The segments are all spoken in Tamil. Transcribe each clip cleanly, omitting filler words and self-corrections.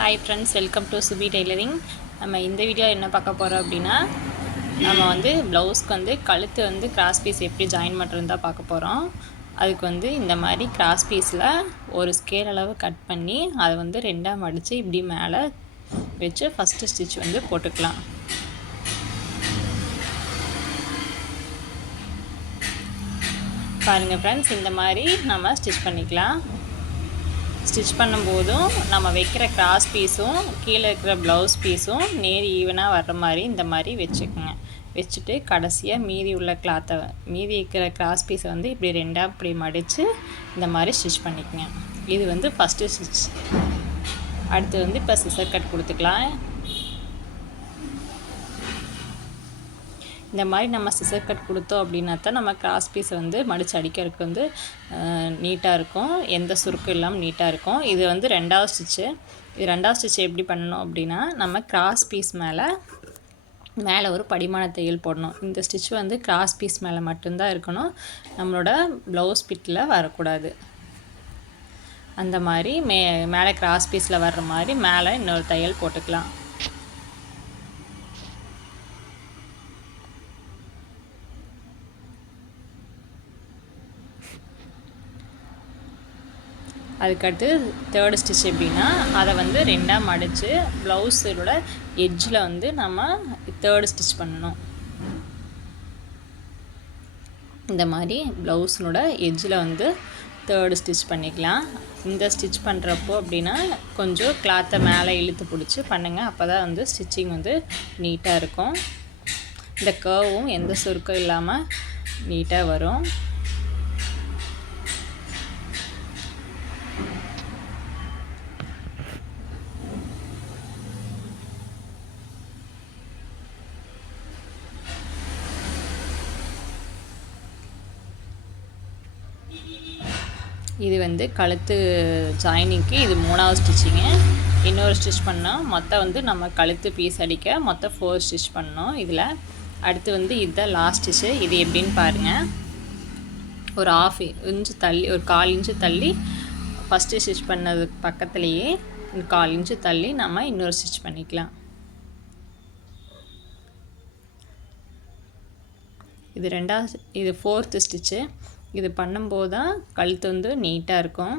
Hi friends, welcome to Subi tailoring. நம்ம இந்த வீடியோ என்ன பார்க்க போகிறோம் அப்படின்னா, நம்ம ப்ளவுஸ்க்கு கழுத்து கிராஸ் பீஸ் எப்படி ஜாயின் பண்ணுறது தான் பார்க்க போகிறோம். அதுக்கு இந்த மாதிரி கிராஸ் பீஸில் ஒரு ஸ்கேல் அளவு கட் பண்ணி அதை ரெண்டாக மடித்து இப்படி மேலே வச்சு ஃபஸ்ட்டு ஸ்டிச் போட்டுக்கலாம். பாருங்கள் ஃப்ரெண்ட்ஸ், இந்த மாதிரி நம்ம ஸ்டிச் பண்ணிக்கலாம். ஸ்டிச் பண்ணும்போதும் நம்ம வைக்கிற கிராஸ் பீஸும் கீழே இருக்கிற ப்ளவுஸ் பீஸும் நேர் ஈவனாக வர்ற மாதிரி இந்த மாதிரி வச்சுக்கோங்க. வச்சுட்டு கடைசியாக மீதி இருக்கிற கிராஸ் பீஸை இப்படி ரெண்டாக இப்படி மடித்து இந்த மாதிரி ஸ்டிச் பண்ணிக்கோங்க. இது ஃபஸ்ட்டு ஸ்டிச். அடுத்து இப்போ சிசர் கட் கொடுத்துக்கலாம். இந்த மாதிரி நம்ம சிசர் கட் கொடுத்தோம் அப்படின்னா தான் நம்ம கிராஸ் பீஸை மடித்து அடிக்கிறதுக்கு நீட்டாக இருக்கும், எந்த சுருக்கம் இல்லாமல் நீட்டாக இருக்கும். இது ரெண்டாவது ஸ்டிச்சு. இது ரெண்டாவது ஸ்டிச் எப்படி பண்ணணும் அப்படின்னா, நம்ம கிராஸ் பீஸ் மேலே ஒரு படிமான தையல் போடணும். இந்த ஸ்டிச் கிராஸ் பீஸ் மேலே மட்டும்தான் இருக்கணும், நம்மளோட ப்ளவுஸ் பிட்டில் வரக்கூடாது. அந்த மாதிரி மேலே கிராஸ் பீஸில் வர்ற மாதிரி மேலே இன்னொரு தையல் போட்டுக்கலாம். அதுக்கடுத்து தேர்டு ஸ்டிச் எப்படின்னா, அதை ரெண்டாக மடித்து ப்ளவுஸோட எட்ஜில் நம்ம தேர்டு ஸ்டிச் பண்ணணும். இந்த மாதிரி ப்ளவுஸோட எட்ஜில் தேர்டு ஸ்டிச் பண்ணிக்கலாம். இந்த ஸ்டிச் பண்ணுறப்போ அப்படின்னா கொஞ்சம் கிளாத்தை மேலே இழுத்து பிடிச்சி பண்ணுங்கள். அப்போ தான் ஸ்டிச்சிங் நீட்டாக இருக்கும். இந்த கர்வும் எந்த சுருக்கம் இல்லாமல் நீட்டாக வரும். இது கழுத்து ஜாயினிங்க்கு இது 3வது ஸ்டிச்சிங்கு. இன்னொரு ஸ்டிச் பண்ணோம். மொத்தம் நம்ம கழுத்து பீஸ் அடிக்க மொத்தம் 4 ஸ்டிச் பண்ணோம். இதில் அடுத்து இதுதான் லாஸ்ட் ஸ்டிச்சு. இது எப்படின்னு பாருங்கள். ஒரு 1/2 இன்ச்சு தள்ளி, ஒரு 1/4 இன்ச்சு தள்ளி ஃபஸ்ட்டு ஸ்டிச் பண்ணதுக்கு பக்கத்துலேயே 1/4 இன்ச்சு தள்ளி நம்ம இன்னொரு ஸ்டிச் பண்ணிக்கலாம். இது 4th ஸ்டிச்சு. இது பண்ணும்போது தான் கழுத்து நீட்டாக இருக்கும்.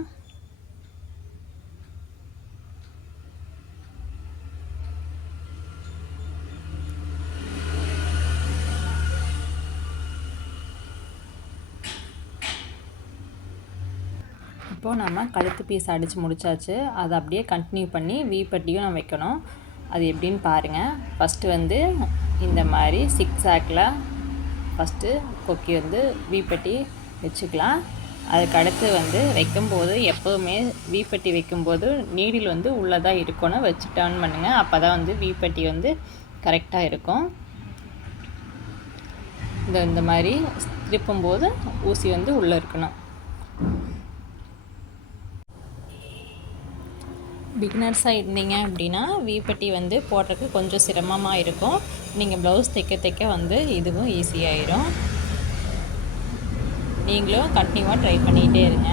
இப்போது நம்ம கழுத்து பீஸ் அடித்து முடித்தாச்சு. அதை அப்படியே கண்டினியூ பண்ணி வீப்பட்டியும் நம்ம வைக்கணும். அது எப்படின்னு பாருங்கள். ஃபஸ்ட்டு இந்த மாதிரி சிக்ஸாக்கில் ஃபஸ்ட்டு கொக்கி வீப்பட்டி வச்சுக்கலாம். அதுக்கடுத்து வைக்கும்போது எப்போவுமே வீப்பட்டி வைக்கும்போது நீடில் உள்ளதாக இருக்கணும். வச்சு டர்ன் பண்ணுங்கள். அப்போ தான் வீப்பட்டி கரெக்டாக இருக்கும். இந்த மாதிரி திருப்பும்போது ஊசி உள்ளே இருக்கணும். பிகினர்ஸாக இருந்தீங்க அப்படின்னா வீப்பட்டி போடுறதுக்கு கொஞ்சம் சிரமமாக இருக்கும். நீங்கள் ப்ளவுஸ் தைக்க இதுவும் ஈஸியாகிடும். நீங்களும் கண்டினியூவாக ட்ரை பண்ணிகிட்டே இருங்க.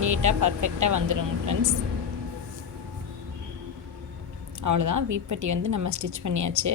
நீட்டாக பர்ஃபெக்டாக வந்துடும் ஃப்ரெண்ட்ஸ். அவ்வளோதான், வீப்பட்டி நம்ம ஸ்டிச் பண்ணியாச்சு.